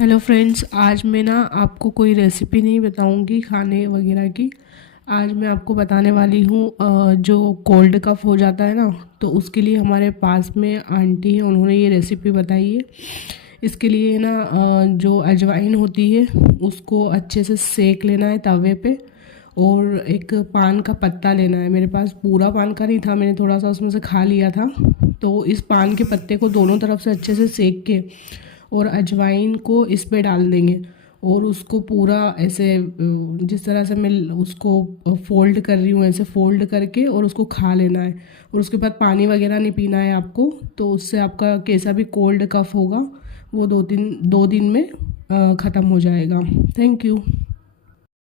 Hello friends, आज मैं ना आपको कोई रेसिपी नहीं बताऊंगी खाने वगैरह की। आज मैं आपको बताने वाली हूँ जो कोल्ड कफ हो जाता है ना, तो उसके लिए हमारे पास में आंटी है, उन्होंने ये रेसिपी बताई है। इसके लिए ना जो अजवाइन होती है उसको अच्छे से सेक लेना है तवे पे। और एक पान का पत्ता लेना है। मेरे पास पूरा पान का नहीं था, मैंने थोड़ा सा उसमें से खा लिया था। तो इस पान के पत्ते को दोनों तरफ से अच्छे से सेक के और अजवाइन को इस पे डाल देंगे। और उसको पूरा ऐसे जिस तरह से मैं उसको फोल्ड कर रही हूँ, ऐसे फोल्ड करके और उसको खा लेना है। और उसके बाद पानी वगैरह नहीं पीना है आपको। तो उससे आपका कैसा भी कोल्ड कफ होगा वो 2 दिन में ख़त्म हो जाएगा। Thank you.